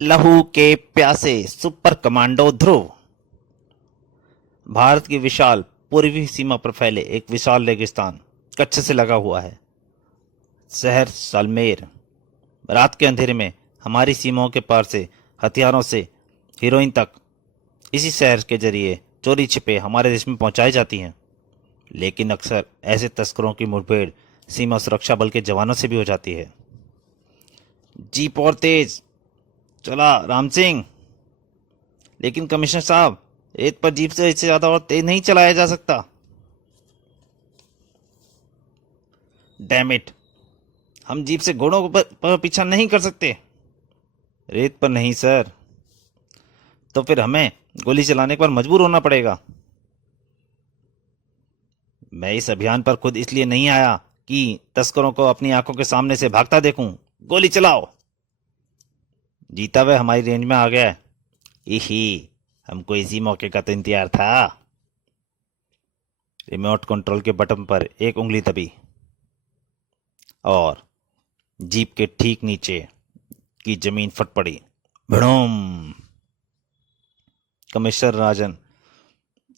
लहू के प्यासे सुपर कमांडो ध्रुव भारत की विशाल पूर्वी सीमा पर फैले एक विशाल रेगिस्तान कच्छ से लगा हुआ है। शहर सालमेर रात के अंधेरे में हमारी सीमाओं के पार से हथियारों से हीरोइन तक इसी शहर के जरिए चोरी छिपे हमारे देश में पहुंचाई जाती हैं। लेकिन अक्सर ऐसे तस्करों की मुठभेड़ सीमा सुरक्षा बल के जवानों से भी हो जाती है। जीप और तेज चला राम सिंह। लेकिन कमिश्नर साहब, रेत पर जीप से इससे ज्यादा और तेज नहीं चलाया जा सकता। डैम इट, हम जीप से घोड़ों पर पीछा नहीं कर सकते। रेत पर नहीं सर, तो फिर हमें गोली चलाने पर मजबूर होना पड़ेगा। मैं इस अभियान पर खुद इसलिए नहीं आया कि तस्करों को अपनी आंखों के सामने से भागता देखूं। गोली चलाओ। जीता हुआ हमारी रेंज में आ गया है। इही, हमको इसी मौके का तो इंतजार था। रिमोट कंट्रोल के बटन पर एक उंगली दबी और जीप के ठीक नीचे की जमीन फट पड़ी। भड़ूम। कमिश्नर राजन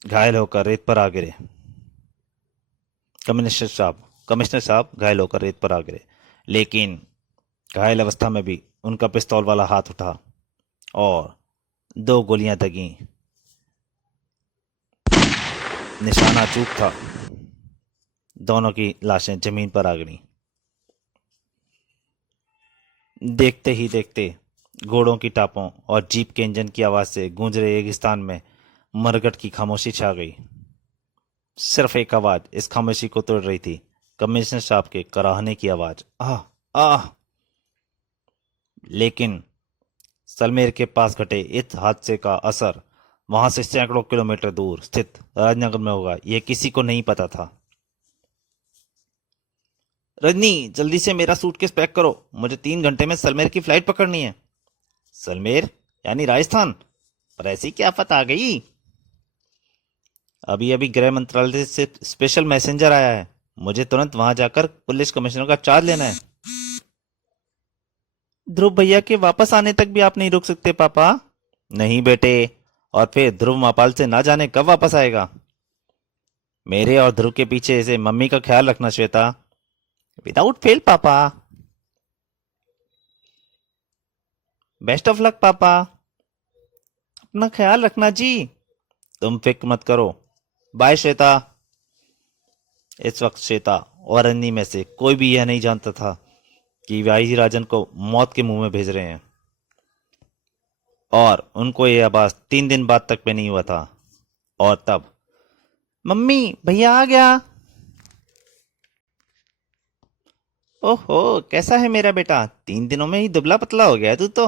घायल होकर रेत पर आ गिरे। कमिश्नर साहब घायल होकर रेत पर आ गिरे। लेकिन घायल अवस्था में भी उनका पिस्तौल वाला हाथ उठा और दो गोलियां दगी। निशाना चूक था। दोनों की लाशें जमीन पर आ गईं। देखते ही देखते घोड़ों की टापों और जीप के इंजन की आवाज से गूंज रहे रेगिस्तान में मरगट की खामोशी छा गई। सिर्फ एक आवाज इस खामोशी को तोड़ रही थी, कमिश्नर साहब के कराहने की आवाज। आह आह। लेकिन सलमेर के पास घटे इस हादसे का असर वहां से सैकड़ों किलोमीटर दूर स्थित राजनगर में होगा, यह किसी को नहीं पता था। रजनी, जल्दी से मेरा सूटकेस पैक करो, मुझे 3 घंटे में सलमेर की फ्लाइट पकड़नी है। सलमेर यानी राजस्थान? पर ऐसी क्या आफत आ गई? अभी अभी गृह मंत्रालय से स्पेशल मैसेंजर आया है। मुझे तुरंत वहां जाकर पुलिस कमिश्नर का चार्ज लेना है। ध्रुव भैया के वापस आने तक भी आप नहीं रुक सकते पापा? नहीं बेटे, और फिर ध्रुव मापाल से ना जाने कब वापस आएगा। मेरे और ध्रुव के पीछे से मम्मी का ख्याल रखना श्वेता। विदाउट फेल पापा। बेस्ट ऑफ लक पापा। अपना ख्याल रखना जी। तुम फिक्र मत करो। बाय श्वेता। इस वक्त श्वेता और अन्नी में से कोई भी यह नहीं जानता था कि वाई राजन को मौत के मुंह में भेज रहे हैं। और उनको यह आभास 3 दिन बाद तक पे नहीं हुआ था। और तब मम्मी, भैया आ गया। ओहो, कैसा है मेरा बेटा? 3 दिनों में ही दुबला पतला हो गया है तू तो।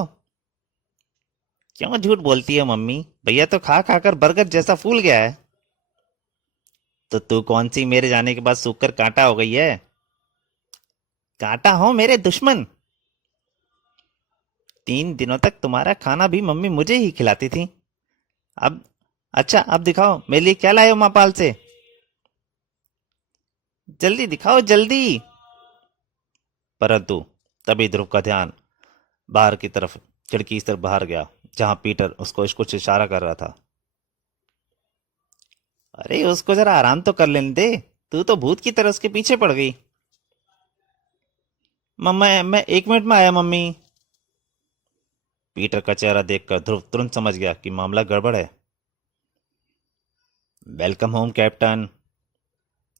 क्यों झूठ बोलती है मम्मी? भैया तो खा खाकर बर्गर जैसा फूल गया है। तो तू कौन सी मेरे जाने के बाद सूख कर कांटा हो गई है? कांटा हो मेरे दुश्मन। 3 दिनों तक तुम्हारा खाना भी मम्मी मुझे ही खिलाती थी। अब अच्छा, अब दिखाओ मेरे लिए क्या लाए हो मापाल से। जल्दी दिखाओ जल्दी। परंतु तभी ध्रुव का ध्यान बाहर की तरफ, खिड़की की तरफ बाहर गया, जहां पीटर उसको कुछ इशारा कर रहा था। अरे उसको जरा आराम तो कर लेने दे, तू तो भूत की तरह उसके पीछे पड़ गई। मम्मा, मैं 1 मिनट में आया मम्मी। पीटर का चेहरा देखकर ध्रुव तुरंत समझ गया कि मामला गड़बड़ है। Welcome home captain.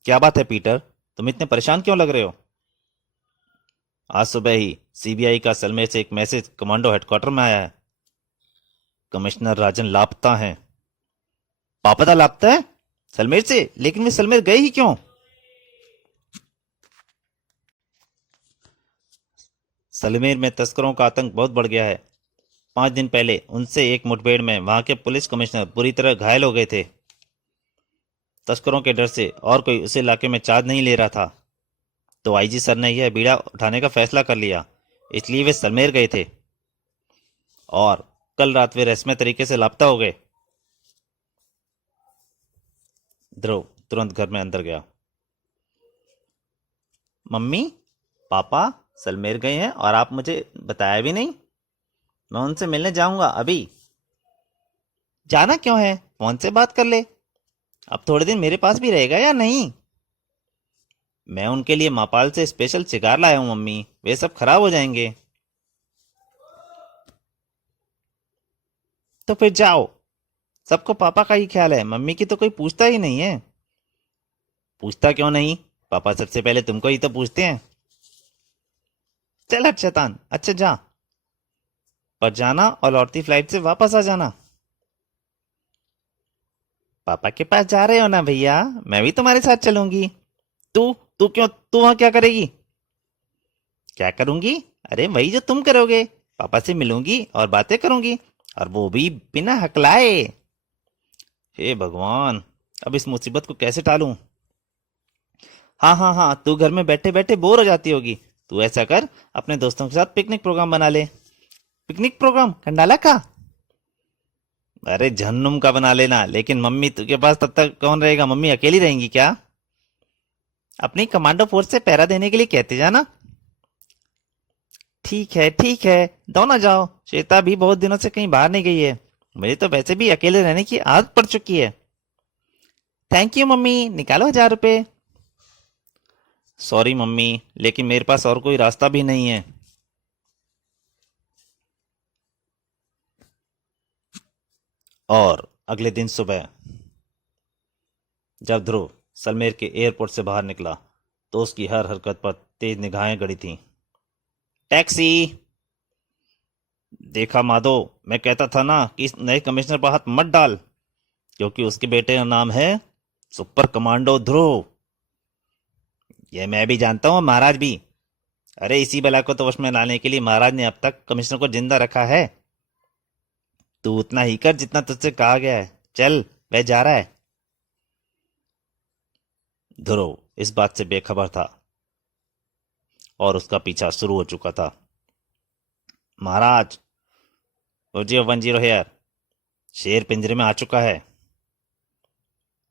क्या बात है पीटर, तुम इतने परेशान क्यों लग रहे हो? आज सुबह ही सीबीआई का सलमेर से एक मैसेज कमांडो हेडक्वार्टर में आया है। कमिश्नर राजन लापता हैं। पापता लापता है? सलमेर से? लेकिन वे सलमेर गए ही क्यों? सलमेर में तस्करों का आतंक बहुत बढ़ गया है। 5 दिन पहले उनसे एक मुठभेड़ में वहां के पुलिस कमिश्नर बुरी तरह घायल हो गए थे। तस्करों के डर से और कोई उस इलाके में चार्ज नहीं ले रहा था, तो आईजी सर ने यह बीड़ा उठाने का फैसला कर लिया। इसलिए वे सलमेर गए थे और कल रात वे रस्मी तरीके से लापता हो गए। ध्रुव तुरंत घर में अंदर गया। मम्मी, पापा सलमेर गए हैं और आप मुझे बताया भी नहीं। मैं उनसे मिलने जाऊंगा अभी। जाना क्यों है, फोन से बात कर ले। अब थोड़े दिन मेरे पास भी रहेगा या नहीं? मैं उनके लिए मापाल से स्पेशल सिगार लाया हूं मम्मी, वे सब खराब हो जाएंगे। तो फिर जाओ। सबको पापा का ही ख्याल है, मम्मी की तो कोई पूछता ही नहीं है। पूछता क्यों नहीं, पापा सबसे पहले तुमको ही तो पूछते हैं। चल हट शैतान, अच्छा जा। पर जाना और लौटती फ्लाइट से वापस आ जाना। पापा के पास जा रहे हो ना भैया, मैं भी तुम्हारे साथ चलूंगी। तू तू क्यों, तू वहां क्या करेगी? क्या करूंगी? अरे वही जो तुम करोगे, पापा से मिलूंगी और बातें करूंगी, और वो भी बिना हकलाए। हे भगवान, अब इस मुसीबत को कैसे टालूं? हाँ हाँ हाँ, तू घर में बैठे बैठे बोर हो जाती होगी। तू ऐसा कर, अपने दोस्तों के साथ पिकनिक प्रोग्राम बना ले। पिकनिक प्रोग्राम खंडाला का? अरे जहन्नुम का बना लेना, लेकिन मम्मी के पास तब तक कौन रहेगा? मम्मी अकेली रहेंगी क्या? अपनी कमांडो फोर्स से पहरा देने के लिए कहते जाना। ठीक है, दोनों जाओ। श्वेता भी बहुत दिनों से कहीं बाहर नहीं गई है, मुझे तो वैसे भी अकेले रहने की आदत पड़ चुकी है। थैंक यू मम्मी, निकालो 1000 रुपए। सॉरी मम्मी, लेकिन मेरे पास और कोई रास्ता भी नहीं है। और अगले दिन सुबह जब ध्रुव सलमेर के एयरपोर्ट से बाहर निकला, तो उसकी हर हरकत पर तेज निगाहें गड़ी थीं। टैक्सी! देखा माधो, मैं कहता था ना कि इस नए कमिश्नर पर हाथ मत डाल, क्योंकि उसके बेटे का नाम है सुपर कमांडो ध्रुव। यह मैं भी जानता हूँ, महाराज भी। अरे इसी बला को तो वश में लाने के लिए महाराज ने अब तक कमिश्नर को जिंदा रखा है। तू उतना ही कर जितना तुझसे कहा गया है। चल, वह जा रहा है। ध्रुव इस बात से बेखबर था और उसका पीछा शुरू हो चुका था। महाराज, OGO 10 हेयर, शेर पिंजरे में आ चुका है।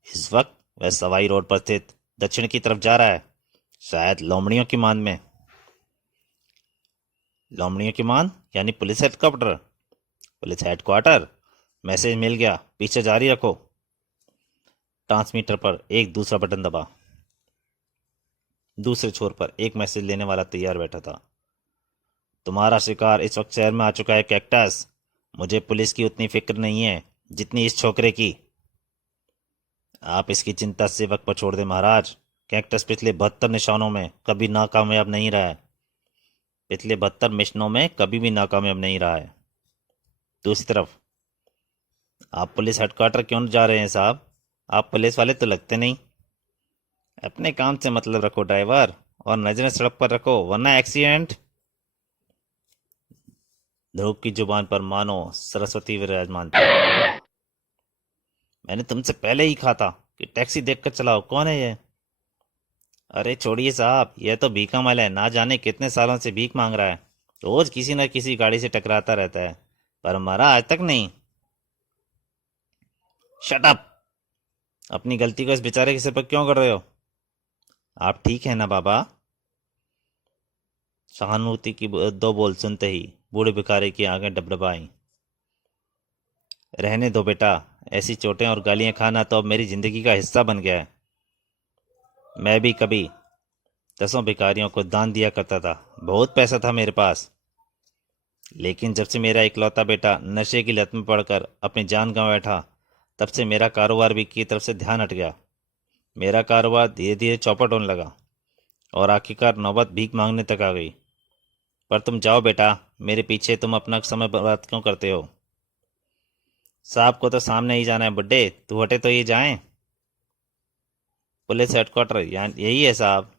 इस वक्त वह सवाई रोड पर स्थित दक्षिण की तरफ जा रहा है, शायद लोमड़ियों की मान में। लोमड़ियों की मान यानी police headquarter. Police headquarter. Message मिल गया, पीछे जारी रखो। ट्रांसमीटर पर एक दूसरा बटन दबा। दूसरे छोर पर एक मैसेज लेने वाला तैयार बैठा था। तुम्हारा शिकार इस वक्त शहर में आ चुका है कैक्टस। मुझे पुलिस की उतनी फिक्र नहीं है जितनी इस छोकरे की। आप इसकी चिंता से वक्त पर छोड़ दें महाराज। कैक्टस पिछले 72 निशानों में कभी नाकामयाब नहीं रहा है। पिछले 72 मिशनों में कभी भी नाकामयाब नहीं रहा है। दूसरी तरफ, आप पुलिस हेडक्वार्टर क्यों जा रहे हैं साहब? आप पुलिस वाले तो लगते नहीं। अपने काम से मतलब रखो ड्राइवर, और नजरें सड़क पर रखो वरना एक्सीडेंट। ध्रुव की जुबान पर मानो सरस्वती विराजमान थी। मैंने तुमसे पहले ही कहा था कि टैक्सी देखकर चलाओ। कौन है ये? अरे छोड़िए साहब, यह तो भीखा मल है, ना जाने कितने सालों से भीख मांग रहा है। रोज किसी न किसी गाड़ी से टकराता रहता है, पर हमारा आज तक नहीं। Shut up! अपनी गलती को इस बेचारे के सिर पर क्यों कर रहे हो? आप ठीक है ना बाबा? सहानुभूति की दो बोल सुनते ही बूढ़े भिखारी की आंखें डबडबाई। रहने दो बेटा, ऐसी चोटें और गालियां खाना तो अब मेरी जिंदगी का हिस्सा बन गया है। मैं भी कभी 10 भिखारियों को दान दिया करता था, बहुत पैसा था मेरे पास। लेकिन जब से मेरा इकलौता बेटा नशे की लत में पड़कर अपनी जान गंवा बैठा, तब से मेरा कारोबार भी की तरफ से ध्यान हट गया। मेरा कारोबार धीरे धीरे चौपट होने लगा और आखिरकार नौबत भीख मांगने तक आ गई। पर तुम जाओ बेटा, मेरे पीछे तुम अपना समय बर्बाद क्यों करते हो? साहब को तो सामने ही जाना है बुड्ढे, तू हटे तो ये जाएं। पुलिस हेडक्वार्टर यही है साहब।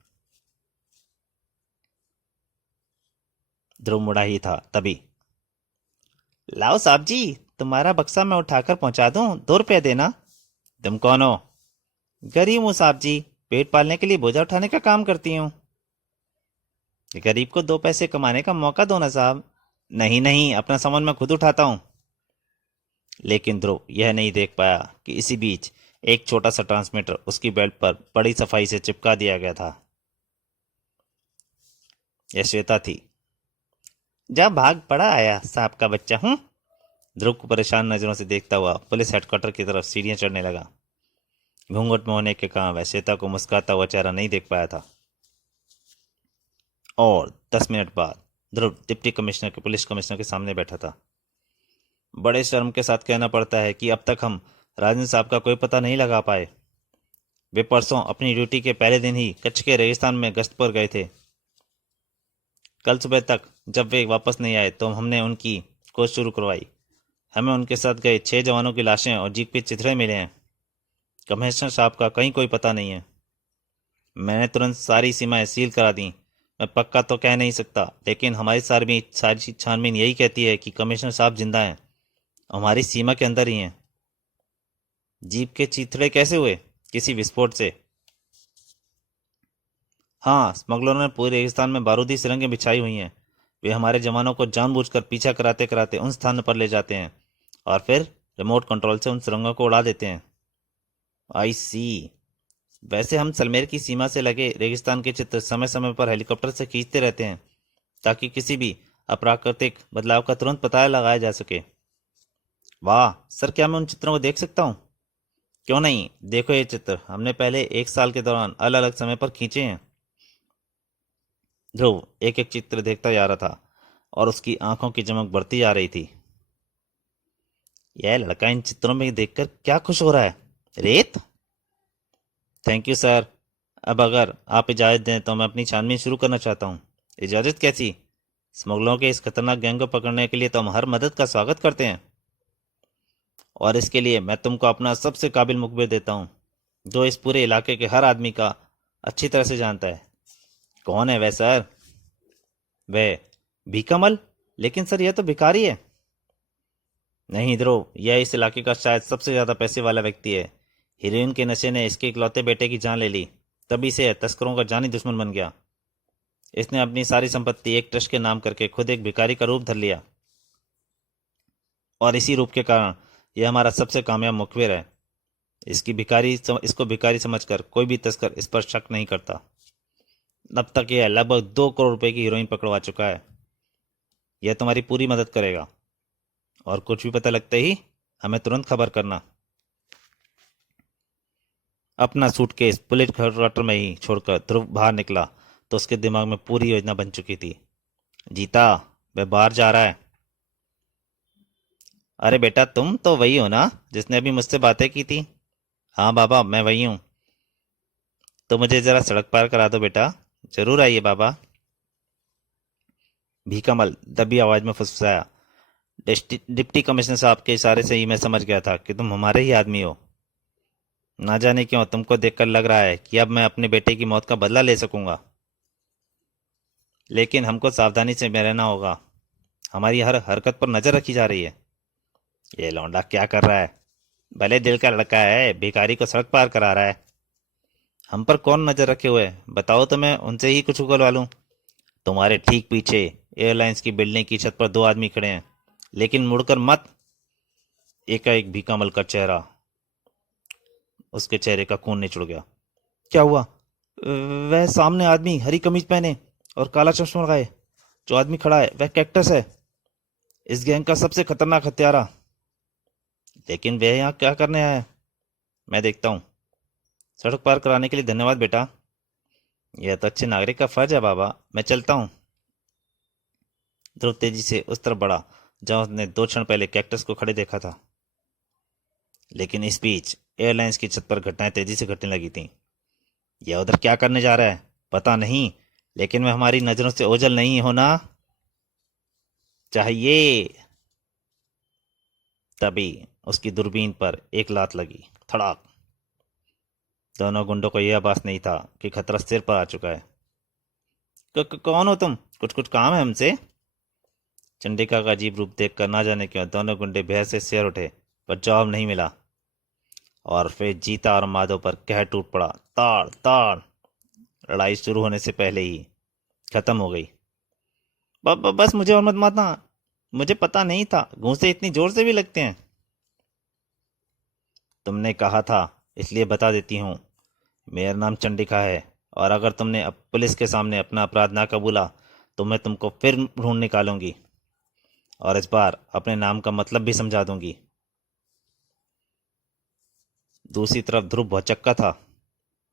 ध्रुव मुड़ा ही था, तभी लाओ साहब जी, तुम्हारा बक्सा मैं उठाकर पहुंचा दूं, 2 रुपये देना। तुम कौन हो? गरीब हूँ साहब जी, पेट पालने के लिए बोझा उठाने का काम करती हूँ। गरीब को 2 पैसे कमाने का मौका दो ना साहब। नहीं नहीं, अपना सामान मैं खुद उठाता हूँ। लेकिन ध्रुव यह नहीं देख पाया कि इसी बीच एक छोटा सा ट्रांसमीटर उसकी बेल्ट पर बड़ी सफाई से चिपका दिया गया था। यह श्वेता थी, जा भाग पड़ा आया सांप का बच्चा हूँ। ध्रुव को परेशान नजरों से देखता हुआ पुलिस हेडक्वार्टर की तरफ सीढ़ियां चढ़ने लगा। घूंघट में होने के कारण वह श्वेता को मुस्कुराता हुआ चेहरा नहीं देख पाया था। और 10 मिनट बाद ध्रुव डिप्टी कमिश्नर के पुलिस कमिश्नर के सामने बैठा था। बड़े शर्म के साथ कहना पड़ता है कि अब तक हम राजन साहब का कोई पता नहीं लगा पाए। वे परसों अपनी ड्यूटी के पहले दिन ही कच्छ के रेगिस्तान में गश्त पर गए थे। कल सुबह तक जब वे वापस नहीं आए तो हमने उनकी खोज शुरू करवाई। हमें उनके साथ गए 6 जवानों की लाशें और जीप के चिथड़े मिले हैं। कमिश्नर साहब का कहीं कोई पता नहीं है। मैंने तुरंत सारी सीमाएं सील करा दी। मैं पक्का तो कह नहीं सकता, लेकिन हमारी सारी छानबीन यही कहती है कि कमिश्नर साहब जिंदा हैं, हमारी सीमा के अंदर ही हैं। जीप के चिथड़े कैसे हुए? किसी विस्फोट से। हाँ, स्मगलरों ने पूरे रेगिस्तान में बारूदी सुरंगें बिछाई हुई हैं। वे हमारे जवानों को जानबूझकर पीछा कराते कराते उन स्थानों पर ले जाते हैं और फिर रिमोट कंट्रोल से उन सुरंगों को उड़ा देते हैं। आई सी। वैसे हम सलमेर की सीमा से लगे रेगिस्तान के चित्र समय समय पर हेलीकॉप्टर से खींचते रहते हैं ताकि किसी भी अप्राकृतिक बदलाव का तुरंत पता लगाया जा सके। वाह सर, क्या मैं उन चित्रों को देख सकता हूँ? क्यों नहीं, देखो ये चित्र हमने पहले 1 साल के दौरान अलग अलग समय पर खींचे हैं। ध्रुव एक एक चित्र देखता जा रहा था और उसकी आंखों की चमक बढ़ती जा रही थी। यह लड़का इन चित्रों में देखकर क्या खुश हो रहा है? रेत? Thank you sir. अब अगर आप इजाज़त दें तो मैं अपनी छानबीन शुरू करना चाहता हूँ। इजाज़त कैसी? स्मगलरों के इस खतरनाक गैंग को पकड़ने के लिए तो हम हर मदद का स्वागत करते हैं, और इसके लिए मैं तुमको अपना सबसे काबिल मुखबिर देता हूँ, जो इस पूरे इलाके के हर आदमी का अच्छी तरह से जानता है। कौन है वह सर? वह भीकामल। लेकिन सर यह तो भिखारी है। नहीं ध्रुव, यह इस इलाके का शायद सबसे ज़्यादा पैसे वाला व्यक्ति है। हीरोइन के नशे ने इसके इकलौते बेटे की जान ले ली, तभी से यह तस्करों का जानी दुश्मन बन गया। इसने अपनी सारी संपत्ति एक ट्रस्ट के नाम करके खुद एक भिखारी का रूप धर लिया, और इसी रूप के कारण यह हमारा सबसे कामयाब मुखबिर है। इसको भिखारी समझकर कोई भी तस्कर इस पर शक नहीं करता। अब तक यह लगभग 2 करोड़ रुपए की हीरोइन पकड़वा चुका है। यह तुम्हारी पूरी मदद करेगा, और कुछ भी पता लगते ही हमें तुरंत खबर करना। अपना सूटकेस पुलिस हेडक्वार्टर में ही छोड़कर ध्रुव बाहर निकला तो उसके दिमाग में पूरी योजना बन चुकी थी। जीता, वह बाहर जा रहा है। अरे बेटा, तुम तो वही हो ना जिसने अभी मुझसे बातें की थी? हाँ बाबा, मैं वही हूँ। तो मुझे जरा सड़क पार करा दो बेटा। जरूर आइए बाबा। भीकमल दबी आवाज में फुसफुसाया। डिप्टी कमिश्नर साहब के इशारे से ही मैं समझ गया था कि तुम हमारे ही आदमी हो। ना जाने क्यों तुमको देखकर लग रहा है कि अब मैं अपने बेटे की मौत का बदला ले सकूंगा, लेकिन हमको सावधानी से रहना होगा। हमारी हर हरकत पर नजर रखी जा रही है। ये लौंडा क्या कर रहा है? भले दिल का लड़का है, भिखारी को सड़क पार करा रहा है। हम पर कौन नजर रखे हुए है बताओ, तो मैं उनसे ही कुछ उगलवा लूं। तुम्हारे ठीक पीछे एयरलाइंस की बिल्डिंग की छत पर 2 आदमी खड़े हैं, लेकिन मुड़कर मत। एकाएक भीकामल का चेहरा, उसके चेहरे का खून निचुड़ गया। क्या हुआ? वह सामने आदमी हरी कमीज पहने और काला चश्मा लगाए जो आदमी खड़ा है, वह कैक्टस है, इस गैंग का सबसे खतरनाक हत्यारा। लेकिन वह यहाँ क्या करने आया है? मैं देखता हूँ। सड़क पार कराने के लिए धन्यवाद बेटा। यह तो अच्छे नागरिक का फर्ज है बाबा। मैं चलता हूँ। ध्रुव तेजी से उस तरफ बढ़ा जहां उसने 2 क्षण पहले कैक्टस को खड़े देखा था। लेकिन इस बीच एयरलाइंस की छत पर घटनाएं तेजी से घटने लगी थीं। यह उधर क्या करने जा रहा है पता नहीं, लेकिन वह हमारी नजरों से ओझल नहीं होना चाहिए। तभी उसकी दूरबीन पर एक लात लगी, धड़ाक। दोनों गुंडों को यह आभास नहीं था कि खतरा सिर पर आ चुका है। कौन हो तुम? कुछ काम है हमसे? चंडिका का अजीब रूप देखकर ना जाने क्यों दोनों गुंडे बेहद से सिर उठे, पर जवाब नहीं मिला। और फिर जीता और माधव पर कहर टूट पड़ा, ताड़ ताड़। लड़ाई शुरू होने से पहले ही खत्म हो गई। बस मुझे और मत मारना, मुझे पता नहीं था घूंसे इतनी जोर से भी लगते हैं। तुमने कहा था इसलिए बता देती हूँ, मेरा नाम चंडिका है, और अगर तुमने अब पुलिस के सामने अपना अपराध ना कबूला तो मैं तुमको फिर ढूंढ निकालूंगी और इस बार अपने नाम का मतलब भी समझा दूंगी। दूसरी तरफ ध्रुव भौचक्का था।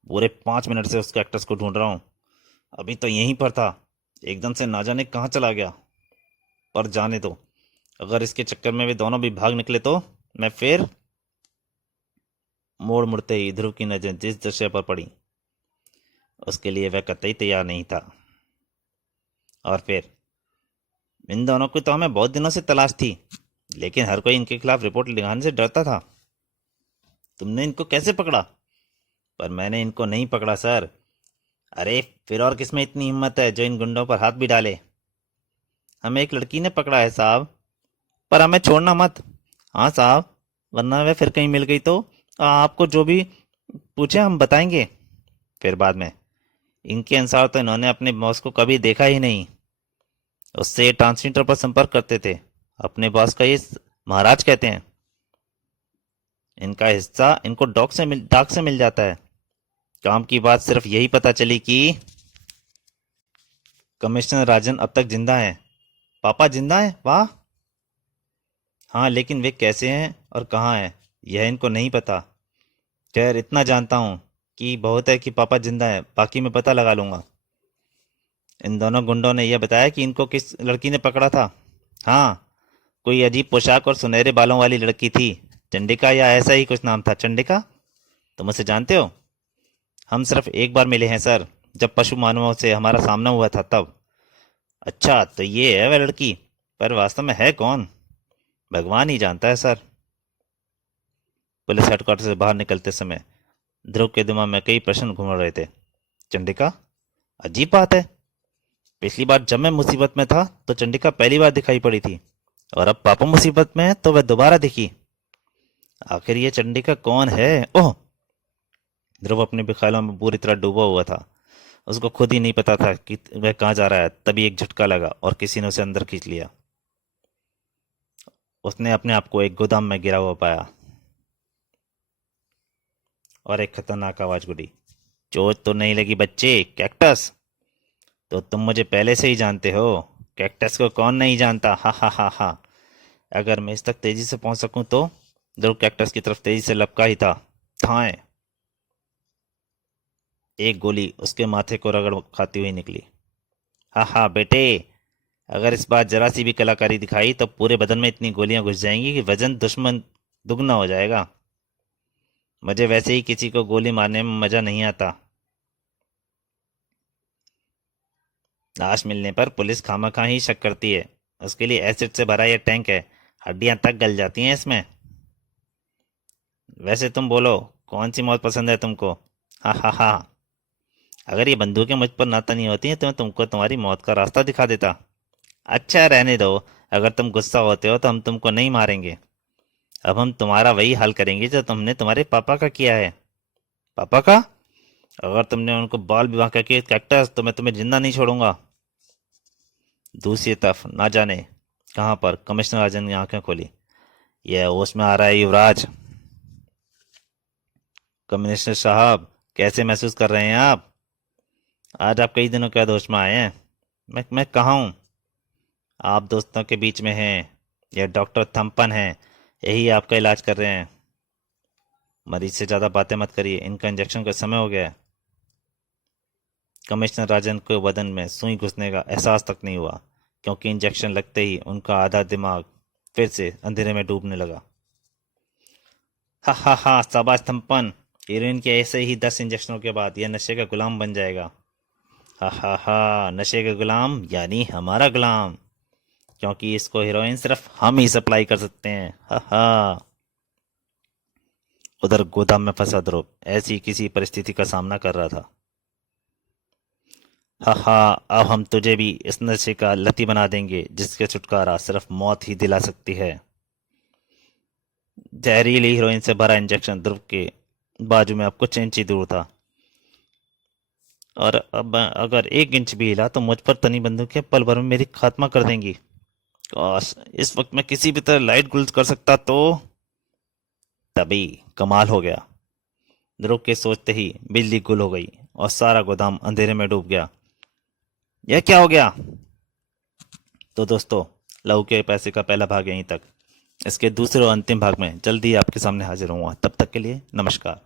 पूरे 5 मिनट से उस कैक्टस को ढूंढ रहा हूँ, अभी तो यहीं पर था, एकदम से ना जाने कहाँ चला गया। पर जाने दो, अगर इसके चक्कर में वे दोनों भी भाग निकले तो मैं फिर। मोड़ मुड़ते ही ध्रुव की नजर जिस दृश्य पर पड़ी उसके लिए वह कतई तैयार नहीं था। और फिर इन दोनों की तो हमें बहुत दिनों से तलाश थी, लेकिन हर कोई इनके खिलाफ रिपोर्ट लिखाने से डरता था। तुमने इनको कैसे पकड़ा? पर मैंने इनको नहीं पकड़ा सर। अरे फिर और किसमें इतनी हिम्मत है जो इन गुंडों पर हाथ भी डाले? हमें एक लड़की ने पकड़ा है साहब, पर हमें छोड़ना मत। हाँ साहब, वरना वह फिर कहीं मिल गई तो आपको जो भी पूछे हम बताएंगे। फिर बाद में, इनके अनुसार तो इन्होंने अपने बॉस को कभी देखा ही नहीं, उससे ट्रांसमीटर पर संपर्क करते थे। अपने बॉस का ये महाराज कहते हैं। इनका हिस्सा इनको डाक से मिल जाता है। काम की बात सिर्फ यही पता चली कि कमिश्नर राजन अब तक जिंदा हैं। पापा जिंदा हैं? वाह। हाँ, लेकिन वे कैसे हैं और कहाँ हैं यह इनको नहीं पता। खैर इतना जानता हूँ कि बहुत है कि पापा जिंदा हैं, बाकी मैं पता लगा लूंगा। इन दोनों गुंडों ने यह बताया कि इनको किस लड़की ने पकड़ा था। हाँ, कोई अजीब पोशाक और सुनहरे बालों वाली लड़की थी, चंडिका या ऐसा ही कुछ नाम था। चंडिका? तुम उसे जानते हो? हम सिर्फ एक बार मिले हैं सर, जब पशु मानवों से हमारा सामना हुआ था तब। अच्छा, तो ये है वह लड़की, पर वास्तव में है कौन भगवान ही जानता है सर। पुलिस हेडक्वार्टर से बाहर निकलते समय ध्रुव के दिमाग में कई प्रश्न घूम रहे थे। चंडिका? अजीब बात है, पिछली बार जब मैं मुसीबत में था तो चंडिका पहली बार दिखाई पड़ी थी, और अब पापा मुसीबत में है तो वह दोबारा दिखी। आखिर ये चंडिका कौन है? ओह! ध्रुव अपने ख्यालों में पूरी तरह डूबा हुआ था। उसको खुद ही नहीं पता था कि वह कहाँ जा रहा है। तभी एक झटका लगा और किसी ने उसे अंदर खींच लिया। उसने अपने आप को एक गोदाम में गिरा हुआ पाया और एक खतरनाक आवाज गुड़ी। चोट तो नहीं लगी बच्चे? कैक्टस? तो तुम मुझे पहले से ही जानते हो। कैक्टस को कौन नहीं जानता? हा हा हा हा। अगर मैं इस तक तेजी से पहुंच सकूं तो। ध्रुव कैक्टस की तरफ तेजी से लपका ही था। थाए एक गोली उसके माथे को रगड़ खाती हुई निकली। हा हा बेटे, अगर इस बार जरा सी भी कलाकारी दिखाई तो पूरे बदन में इतनी गोलियां घुस जाएंगी कि वजन दुश्मन दुगना हो जाएगा। मुझे वैसे ही किसी को गोली मारने में मजा नहीं आता। लाश मिलने पर पुलिस खामखा ही शक करती है। उसके लिए एसिड से भरा यह टैंक है, हड्डियां तक गल जाती हैं इसमें। वैसे तुम बोलो, कौन सी मौत पसंद है तुमको? हा हा हा। अगर ये बंदूकें मुझ पर ना तनी होती हैं तो मैं तुमको तुम्हारी मौत का रास्ता दिखा देता। अच्छा रहने दो, अगर तुम गुस्सा होते हो तो हम तुमको नहीं मारेंगे। अब हम तुम्हारा वही हाल करेंगे जो तुमने तुम्हारे पापा का किया है। पापा का? अगर तुमने उनको बाल विवाह करके कैक्टस, तो मैं तुम्हें जिंदा नहीं छोड़ूंगा। दूसरी तरफ ना जाने कहां पर कमिश्नर राजन ने आंखें खोली। यह होश में आ रहा है युवराज। कमिश्नर साहब, कैसे महसूस कर रहे हैं आप? आज आप कई दिनों के बाद होश में आए हैं। मैं कहाँ हूँ? आप दोस्तों के बीच में हैं। यह डॉक्टर थम्पन है, यही आपका इलाज कर रहे हैं। मरीज से ज्यादा बातें मत करिए, इनका इंजेक्शन का समय हो गया है। कमिश्नर राजन को बदन में सुई घुसने का एहसास तक नहीं हुआ, क्योंकि इंजेक्शन लगते ही उनका आधा दिमाग फिर से अंधेरे में डूबने लगा। हा हा हा, शाबाश थम्पन। हीरोइन के ऐसे ही 10 इंजेक्शनों के बाद यह नशे का गुलाम बन जाएगा। हा हा हा, नशे का गुलाम यानी हमारा गुलाम, क्योंकि इसको हीरोइन सिर्फ हम ही सप्लाई कर सकते हैं। हा हा। उधर गोदाम में फंसा ध्रुव ऐसी किसी परिस्थिति का सामना कर रहा था। हा हा, अब हम तुझे भी इस नशे का लती बना देंगे जिसके छुटकारा सिर्फ मौत ही दिला सकती है। जहरीली हीरोइन से भरा इंजेक्शन ध्रुव के बाजू में अब कुछ इंच ही दूर था, और अब अगर 1 इंच भी हिला तो मुझ पर तनी बंदूकें पल भर में मेरी खात्मा कर देंगी। काश इस वक्त मैं किसी भी तरह लाइट गुल कर सकता तो। तभी कमाल हो गया। ध्रुव के सोचते ही बिजली गुल हो गई और सारा गोदाम अंधेरे में डूब गया। यह क्या हो गया? तो दोस्तों, लहू के पैसे का पहला भाग यहीं तक। इसके दूसरे और अंतिम भाग में जल्दी आपके सामने हाजिर होऊंगा। तब तक के लिए नमस्कार।